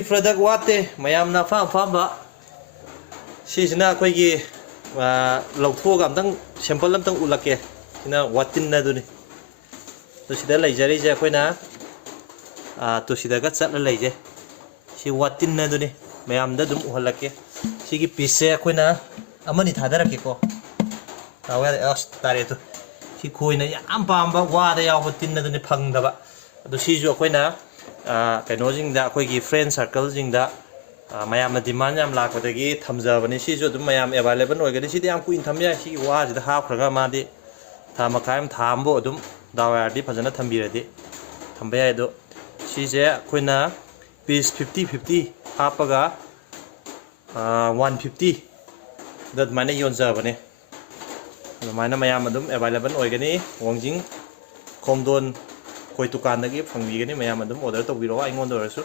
product watte mayamna famba sisina akoigi lauthoga amtang sample amtang ulake sina watin na duni to sida laijari je akoina to sida ga chatla laije si watin na duni mayamda dum uhalake sigi piece akoina amani thadarake ko tawa as tare to si khoina yam pamba wada yaw tin na duni phangdaba ado si ju akoina kaino jingda akoigi friend circle jingda mayam na demand yam lakwadagi thamjabani si ju dum mayam available oigani si yam kuin thamya si wa jida ha khraga madi thama kaim thambo dum dawayardi phajana thambiradi thamba yai do si je akoina piece 50 hapaga 150 that mane yonjabani mana mayam adum available oigani wongjing khomdon koi tukan dagi phangbi gani mayam adum order to biro aingon do rasu